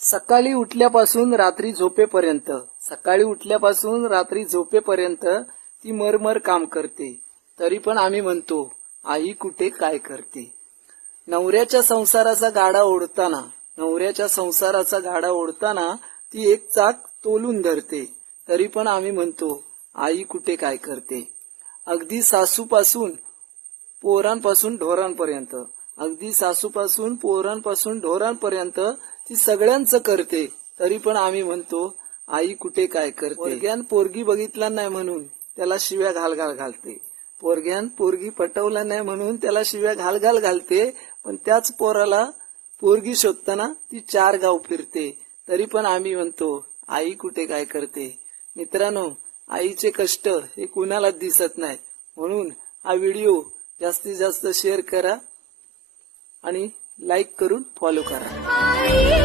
सकाळी उठल्यापासून रात्री झोपेपर्यंत ती मरमर काम करते. तरी पण आम्ही म्हणतो, आई कुठे काय करते. नवऱ्याच्या संसाराचा गाडा ओढताना ती एक चाक तोलून धरते. तरी पण आम्ही म्हणतो, आई कुठे काय करते. अगदी सासूपासून ढोरांपर्यंत ती सगळ्यांचं करते. तरी पण आम्ही म्हणतो, आई कुठे काय करते. पोरग्यान पोरगी बघितला नाही म्हणून त्याला शिव्या घाल घालते. पण त्याच पोराला पोरगी शोधताना ती 4 गाव फिरते. तरी पण आम्ही म्हणतो, आई कुठे काय करते. मित्रांनो, आईचे कष्ट हे कुणाला दिसत नाहीत. म्हणून हा व्हिडिओ जास्तीत जास्त शेअर करा आणि लाईक करून फॉलो करा.